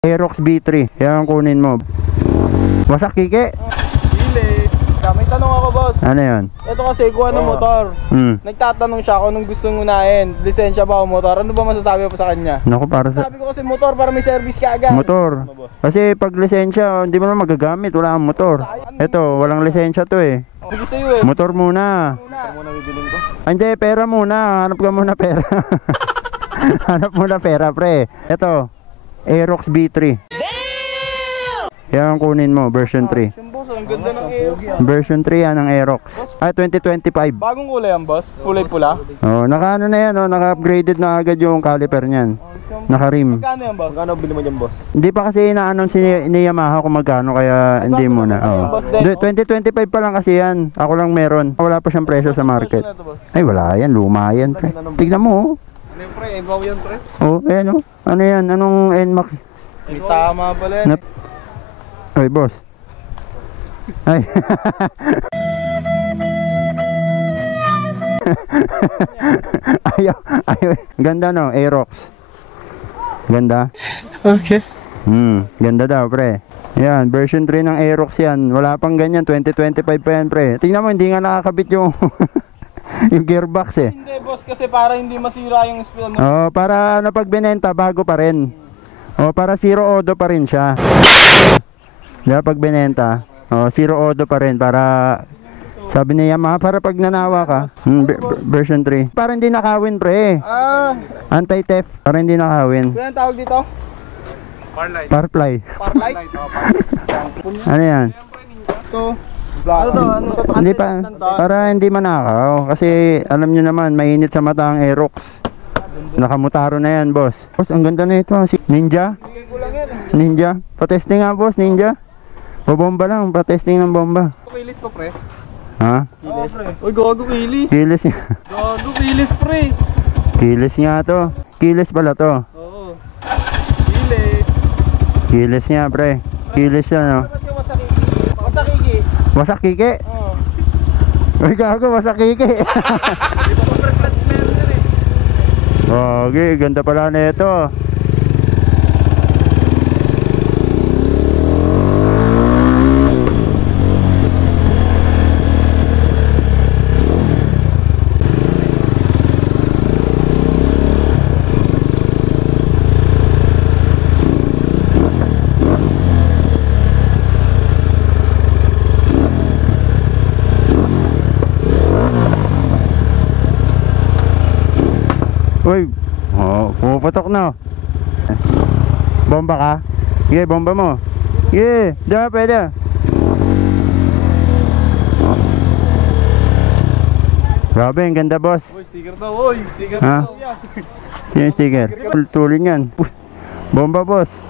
Aerox B3. Yan ang kunin mo. Wasak kike? Dili. May tanong ako, boss. Ano yan? Ito kasi kuha ng motor. Nagtatanong siya kung anong gustong unahin. Lisensya ba o motor? Ano ba masasabi mo sa kanya? Naku, para sa... Sabi ko kasi motor para may service ka agad. Motor. Kasi pag lisensya, hindi mo na magagamit. Wala kang motor. Ito, walang lisensya to eh. Hindi sa'yo eh. Motor muna. Motor muna bibiling ko. Hindi, pera muna. Hanap ka muna pera. Hanap muna pera, pre. Ito, Aerox B3. Yan ang kunin mo, version 3. Boss, ang ganda ng Aerox. Version 3 yan ang Aerox. 2025. Bagong kulay yan, boss. Kulay pula. Oh, naka-ano na yan, oh, naka-upgraded na agad yung caliper niyan. Naka-rim. Magkano yan, boss? Magkano bili mo dyan, boss? Hindi pa kasi ina-announce ni Yamaha kung magkano, kaya hindi muna. Oh. 2025 pa lang kasi yan. Ako lang meron. Wala pa siyang presyo sa market. Ay, wala yan. Luma yan, pre. Tignan mo, oh. Ano yung pre? Ebaw yan, pre? Oh, ayan, oh. Ano yan? Anong NMAX? May tama pala yan. Ay, boss. Ay. ayaw. Ganda, no? Aerox. Ganda? Okay. Ganda daw, pre. Yan, version 3 ng Aerox yan. Wala pang ganyan, 2025 pa yan, pre. Tingnan mo, hindi nga nakakabit yung yung gearbox eh. Hindi, boss, kasi para hindi masira yung spill. Oh, para ano pag binenta, bago pa rin. Oh, para zero odo pa rin siya. Diba, pag binenta, oh, zero odo pa rin para sabi niya Yamaha, para pag nanawa ka. Version 3. Para hindi nakawin, pre. Anti-theft, para hindi nakawin. Ano yung tawag dito? Parfly. Parlight? Ano yan? Ito. Ano to? Ano to? Hindi pa, para hindi manakaw. Kasi alam nyo naman, mainit sa mata ang Aerox. Nakamutaro na yan, boss. Boss, ang ganda na ito. Ninja? Ninja? Patesting nga, boss, Ninja. Babomba lang, patesting ng bomba. Kilis to, pre. Ha? Kilis. Uy, gago kilis. Kilis niya. Gago kilis, pre. Kilis nga to. Kilis pala to. Oo. Kilis. Kilis niya, pre. Kilis yan, no? Wasakiki. Wasak kike? Oo. Uy, gago, wasak kike. Okay, ganda pala na ito. Uy, oh, puputok na. Bomba ka? Sige, bomba mo. Sige, diyan pwede. Grabe, ang ganda, boss. Uy, sticker daw. Uy, sticker ha? daw. Sino yung sticker? Tulin yan. Bomba, boss.